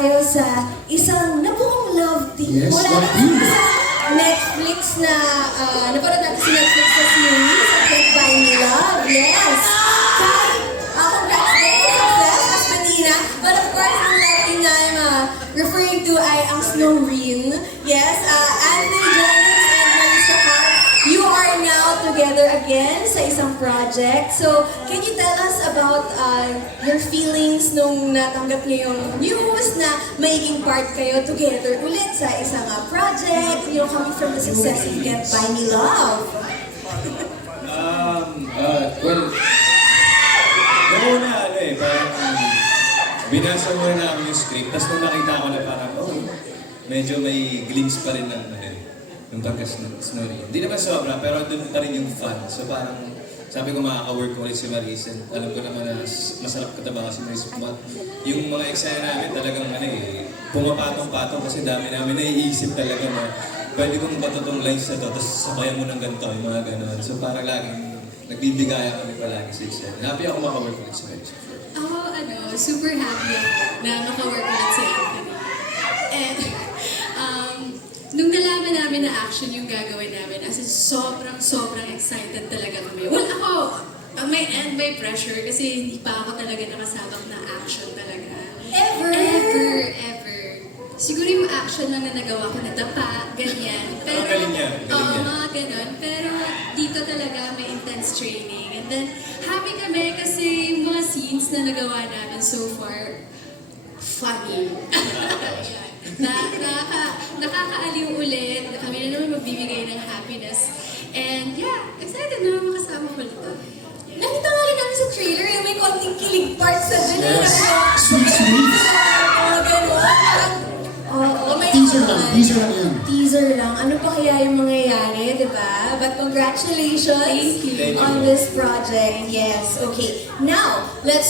tayo sa isang nabuong love team. Yes, Wala love na team. sa Netflix na, napanood natin sa Netflix na series, Can't Buy Me Love. Yes! Kay, congrats din sa success, as Manina. But of course, ang love team na I'm referring to ay ang Snowreen. Yes, Anthony Jennings and Marissa Carr, you are now together again sa isang project. So, can you tell us about your feelings nung natanggap niyo yung news na magiging part kayo together ulit sa isang project, you know, coming from the success of Can't Buy Me Love? Well, noong una, parang binasa mo na namin yung script, tapos nung nakita ko na parang, medyo may glimpse pa rin ng, yung pagka-snowy. Hindi naman sobra, pero doon pa rin yung fun. So parang, sabi ko makaka-work ko ulit si Maris, and alam ko naman na masarap katabangan si Maris. But yung mga eksena namin talagang, pumapatong-patong kasi dami namin naiisip talaga na pwede kong bato tong lines na to, tapos sabayan mo ng ganito, yung mga ganon. So parang laging, nagbibigayan kami palagi sa isa. Happy ako maka-work ulit si Maris. Ako, super happy ako na maka-work ulit si Anthony. And, nung nalaman namin na action yung gagawin namin, as in sobrang excited talaga kami. Well, ako, may end by pressure kasi hindi pa ako talaga nakasabak na action talaga. Ever? Siguro yung action lang na nagawa ko na dapa, ganyan. Pero, galing yan. mga ganon. Pero dito talaga may intense training. And then, happy kami kasi yung mga scenes na nagawa namin so far, funny. Nakakaaliw ulit. Kami na naman magbibigay ng happiness. And yeah, excited na makasama ko ulit. Nakita nga rin namin sa trailer, yung may konting kilig parts sa dun. Yes. Sweet. Mga gano'n. Oo, may Teaser lang yan. Teaser lang. Ano pa kaya yung mangyayari, di ba? But congratulations Thank you. on this project. Yes, okay. Now, let's